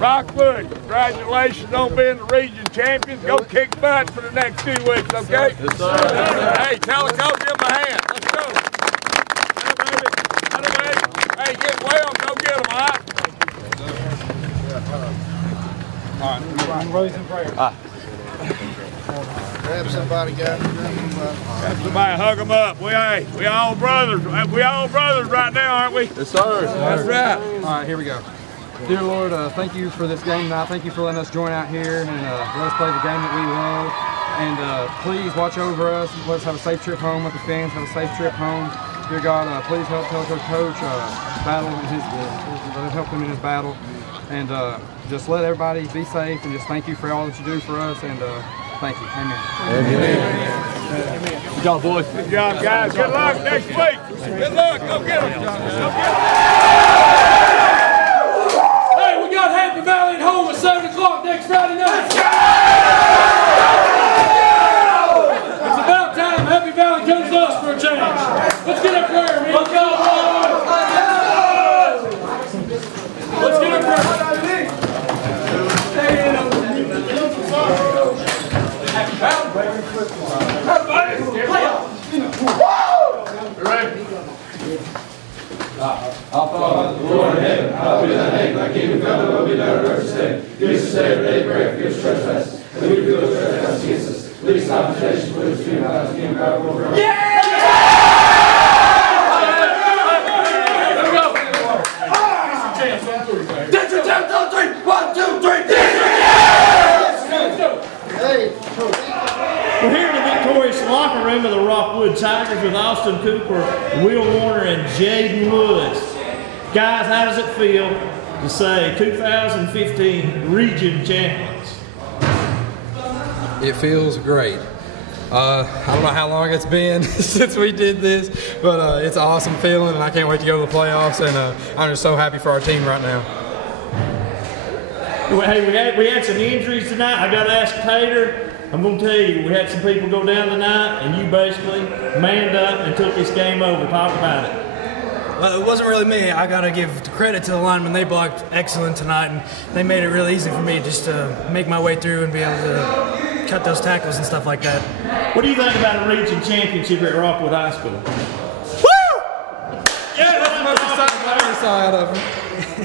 Rockwood, congratulations on being the region champions. Go kick butt for the next 2 weeks, okay? Yes, sir. Hey, Tellico, give him a hand. Let's go. Hey, get well, go get him, all right? All right. Rose and prayer. Grab somebody, guys. Grab somebody, hug them up. We all brothers. We all brothers right now, aren't we? Yes, sir. That's right. All right, here we go. Dear Lord, thank you for this game tonight. Thank you for letting us join out here and let us play the game that we love. And please watch over us. Let us have a safe trip home with the fans. Have a safe trip home. Dear God, please help Tellico coach battle help him in his battle. And just let everybody be safe. And just thank you for all that you do for us. And thank you. Amen. Amen. Good job, boys. Good job, guys. Good luck next week. Good luck. Go get them. Go get them. Happy Valley at home at 7 o'clock next Friday night. Let's go! It's about time Happy Valley comes to us for a change. Let's get up there, man. Let's go! Let's get up there. Our Father, who art in heaven, hallowed be thy name. Thy kingdom come, thy will be done on earth as it is. Give us this day our daily bread, forgive us trespasses, and we forgive those trespasses against us. Lead us not into temptation, but deliver us from evil. Kingdom, power, and glory. Yeah! There we go. District 7, 1, 2, 3. Hey. We're here in the victorious locker room of the Rockwood Tigers with Austin Cooper, Will Warner, and Jayden Woods. Guys, how does it feel to say 2015 region champions? It feels great. I don't know how long it's been since we did this, but it's an awesome feeling, and I can't wait to go to the playoffs, and I'm just so happy for our team right now. Hey, we had some injuries tonight. I got to ask Tater. I'm going to tell you, we had some people go down tonight, and you basically manned up and took this game over. Talk about it. Well, it wasn't really me. I got to give credit to the linemen. They blocked excellent tonight, and they made it really easy for me just to make my way through and be able to cut those tackles and stuff like that. What do you think about a region championship at Rockwood High School? Woo! Yeah, that's the most exciting I ever saw out of them.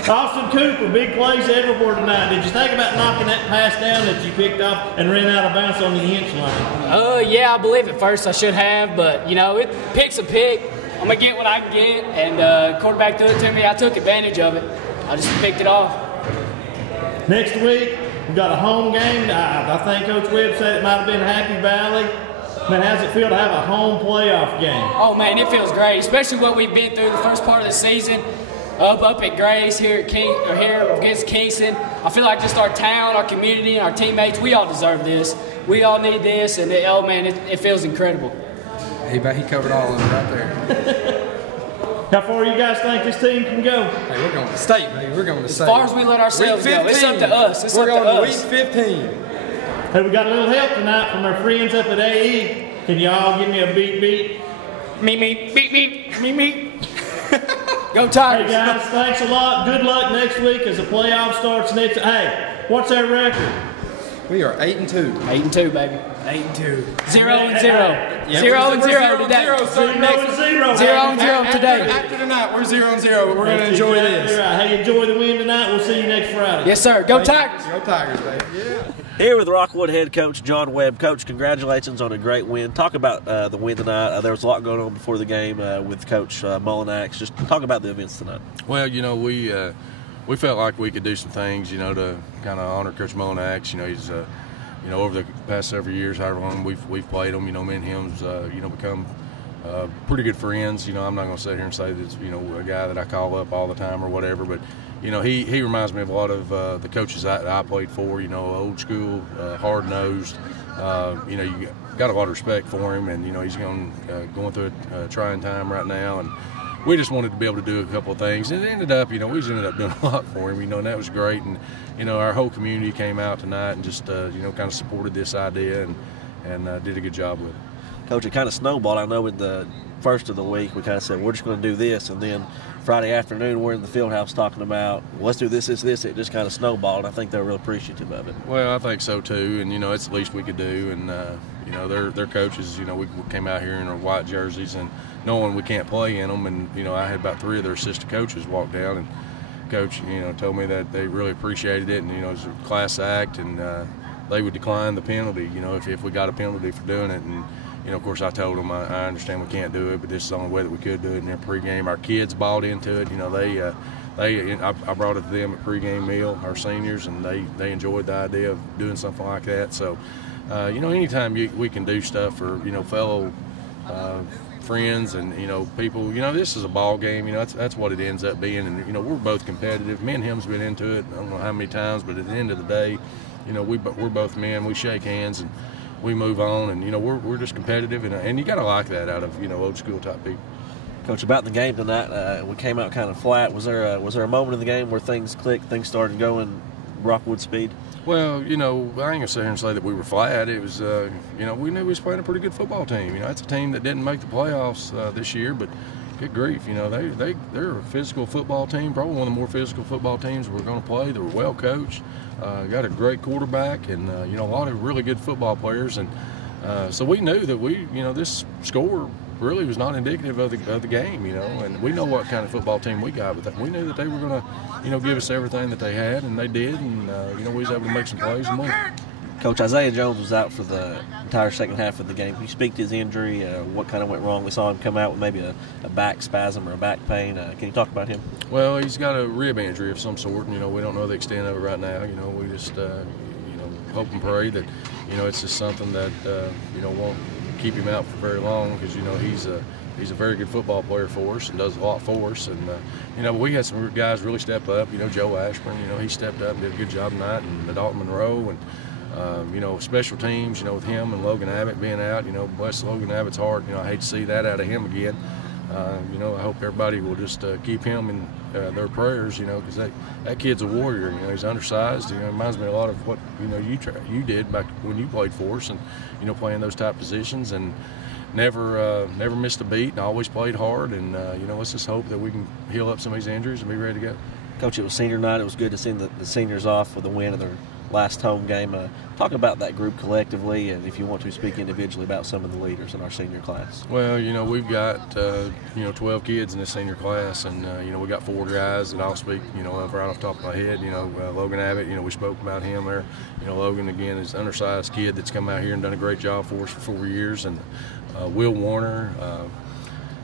Austin Cooper, big plays everywhere tonight. Did you think about knocking that pass down that you picked off and ran out of bounds on the inch line? Yeah, I believe at first I should have, but, you know, pick's a pick. I'm going to get what I can get, and quarterback threw it to me. I took advantage of it. I just picked it off. Next week, we've got a home game. I think Coach Webb said it might have been Happy Valley. Man, how's it feel to have a home playoff game? Oh, man, it feels great, especially what we've been through the first part of the season. Up at Grace, here against Kingston. I feel like just our town, our community, and our teammates, we all deserve this. We all need this, and it feels incredible. He covered all of it right there. How far you guys think this team can go? Hey, we're going to state, baby. We're going to state. As far as we let ourselves go, it's up to us. We're going to week 15. Hey, we got a little help tonight from our friends up at AE. Can y'all give me a beat? Me. Go Tigers. Hey guys, thanks a lot. Good luck next week as the playoff starts next. Hey, what's our record? We are 8-2. 8-2, baby. 8-2. 0-0. 0-0 today. 0-0 today. After tonight, we're 0-0, but we're going to enjoy this. Right. Hey, enjoy the win tonight. We'll see you next Friday. Yes, sir. Go Tigers. Go Tigers, baby. Yeah. Here with Rockwood head coach John Webb. Coach, congratulations on a great win. Talk about the win tonight. There was a lot going on before the game with Coach Mullinax. Just talk about the events tonight. Well, you know, we felt like we could do some things, you know, to kind of honor Coach Mullinax. You know, he's, you know, over the past several years, however long we've played him, you know, me and him's, you know, become pretty good friends. You know, I'm not going to sit here and say that, you know, a guy that I call up all the time or whatever, but you know, he reminds me of a lot of the coaches that I played for, you know, old school, hard-nosed. You know, you got a lot of respect for him, and, you know, he's going through a trying time right now. And, we just wanted to be able to do a couple of things. And it ended up, we just ended up doing a lot for him, and that was great. And, our whole community came out tonight and just, kind of supported this idea and did a good job with it. Coach, it kind of snowballed. I know in the first of the week we kind of said, we're just going to do this. And then Friday afternoon, we're in the field house talking about, let's do this. It just kind of snowballed. I think they're real appreciative of it. Well, I think so too. And, it's the least we could do. And, their coaches, we came out here in our white jerseys and knowing we can't play in them. And, I had about 3 of their assistant coaches walk down, and Coach, told me that they really appreciated it. And, it was a class act, and they would decline the penalty, if we got a penalty for doing it. And, of course, I told them I understand we can't do it, but this is the only way that we could do it in their pregame. Our kids bought into it. I brought it to them at pregame meal, our seniors, and they enjoyed the idea of doing something like that. So, anytime we can do stuff for, fellow friends and, people, this is a ball game. That's what it ends up being. And, we're both competitive. Me and him's been into it I don't know how many times, but at the end of the day, we're both men. We shake hands and we move on, and we're just competitive, and you got to like that out of old school type people. Coach, about the game tonight, we came out kind of flat. Was there a moment in the game where things clicked, things started going Rockwood speed? Well, I ain't gonna sit here and say that we were flat. It was, we knew we was playing a pretty good football team. It's a team that didn't make the playoffs this year, but good grief, they're a physical football team, probably one of the more physical football teams we're going to play. They were well coached, got a great quarterback, and a lot of really good football players, and so we knew that this score really was not indicative of the game, and we know what kind of football team we got, but we knew that they were going to, give us everything that they had, and they did, and we was able to make some plays and win. Coach, Isaiah Jones was out for the entire second half of the game. Can you speak to his injury? What kind of went wrong? We saw him come out with maybe a back spasm or a back pain. Can you talk about him? Well, he's got a rib injury of some sort. We don't know the extent of it right now. We just, hope and pray that, it's just something that, won't keep him out for very long, because, he's a very good football player for us and does a lot for us. And, we had some guys really step up. Joe Ashburn, he stepped up and did a good job tonight, and Dalton Monroe, and special teams, with him and Logan Abbott being out, bless Logan Abbott's heart. I hate to see that out of him again. I hope everybody will just keep him in their prayers, because that kid's a warrior. He's undersized. It reminds me a lot of what, you did back when you played for us and, playing those type positions, and never missed a beat and always played hard. And, let's just hope that we can heal up some of these injuries and be ready to go. Coach, it was senior night. It was good to see the seniors off with a win of their last home game. Talk about that group collectively, and if you want to speak individually about some of the leaders in our senior class. Well, we've got 12 kids in this senior class, and we got 4 guys that I'll speak right off the top of my head. Logan Abbott, we spoke about him there. Logan, again, is an undersized kid that's come out here and done a great job for us for 4 years. And Will Warner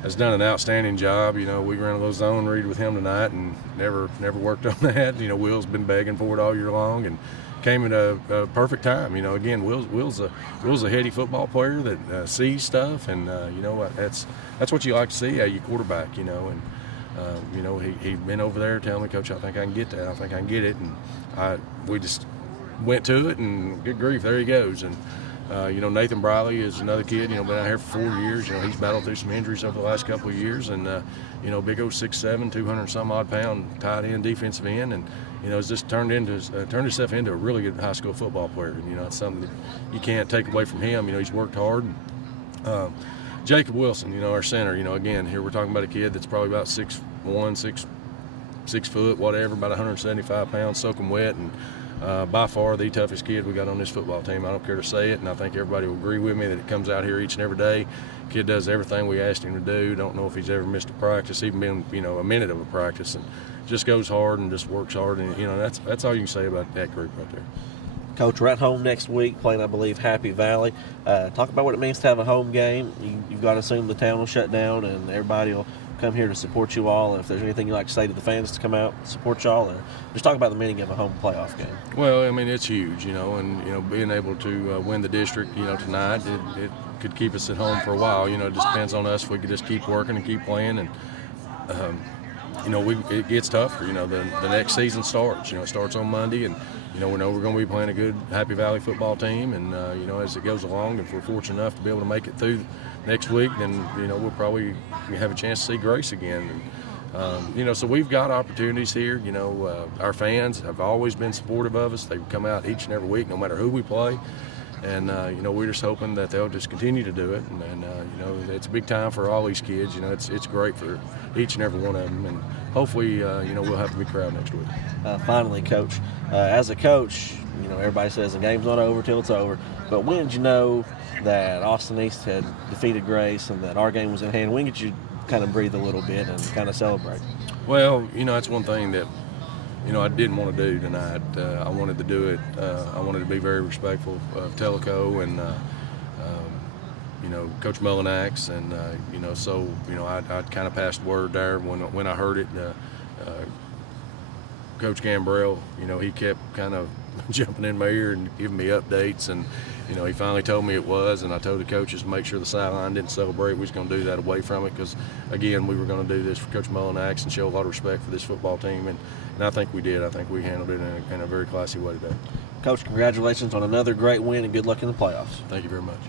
has done an outstanding job. We ran a little zone read with him tonight and never worked on that. Will's been begging for it all year long and came at a perfect time. Again, Will's a heady football player that sees stuff, and that's what you like to see out of your quarterback. And he'd been over there telling me, Coach, I think I can get that. I think I can get it, and we just went to it, and good grief, there he goes. And Nathan Briley is another kid, been out here for 4 years. He's battled through some injuries over the last couple of years, and big old 6'7", 200-some-odd pound tight end, defensive end, and has just turned himself into a really good high school football player. And it's something that you can't take away from him. He's worked hard. Jacob Wilson, our center. Again, here we're talking about a kid that's probably about 6'1", 6 foot, whatever, about 175 pounds, soaking wet, and by far the toughest kid we got on this football team. I don't care to say it, and I think everybody will agree with me that it comes out here each and every day. Kid does everything we asked him to do. Don't know if he's ever missed a practice, even been a minute of a practice, and just goes hard and just works hard. And that's all you can say about that group right there. Coach, we're at home next week playing, I believe, Happy Valley. Talk about what it means to have a home game. You've got to assume the town will shut down and everybody will come here to support you all. And if there's anything you'd like to say to the fans to come out and support y'all, or just talk about the meaning of a home playoff game. Well, it's huge, and being able to win the district, tonight, it could keep us at home for a while. It just depends on us if we could just keep working and keep playing. And you know, it gets tougher. You know, the next season starts. You know, it starts on Monday, and you know we're going to be playing a good Happy Valley football team. And you know, as it goes along, if we're fortunate enough to be able to make it through next week, then you know we'll probably have a chance to see Grace again. And, you know, so we've got opportunities here. You know, our fans have always been supportive of us. They come out each and every week, no matter who we play. And, you know, we're just hoping that they'll just continue to do it. And you know, it's a big time for all these kids. You know, it's great for each and every one of them. And hopefully, you know, we'll have a big crowd next week. Finally, Coach, as a coach, you know, everybody says the game's not over till it's over. But when did you know that Austin East had defeated Grace and that our game was in hand? When did you kind of breathe a little bit and kind of celebrate? Well, you know, that's one thing that, you know, I didn't want to do tonight. I wanted to do it. I wanted to be very respectful of Tellico and, you know, Coach Mullinax. And, you know, so, you know, I kind of passed word there when I heard it. Coach Gambrell, you know, he kept kind of jumping in my ear and giving me updates. And, you know, he finally told me it was. And I told the coaches to make sure the sideline didn't celebrate. We was going to do that away from it because, again, we were going to do this for Coach Mullinax and show a lot of respect for this football team. And I think we did. I think we handled it in a very classy way today. Coach, congratulations on another great win and good luck in the playoffs. Thank you very much.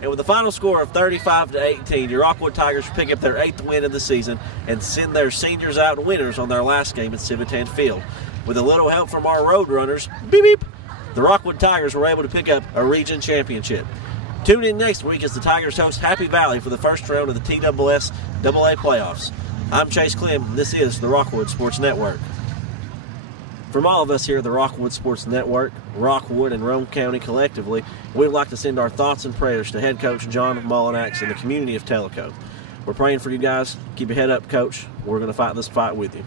And with a final score of 35-18, your Rockwood Tigers pick up their 8th win of the season and send their seniors out winners on their last game at Civitan Field. With a little help from our road runners, beep beep, the Rockwood Tigers were able to pick up a region championship. Tune in next week as the Tigers host Happy Valley for the first round of the TSS AA playoffs. I'm Chase Clem, and this is the Rockwood Sports Network. From all of us here at the Rockwood Sports Network, Rockwood and Rome County collectively, we'd like to send our thoughts and prayers to head coach John Mullinax and the community of Tellico. We're praying for you guys. Keep your head up, Coach. We're going to fight this fight with you.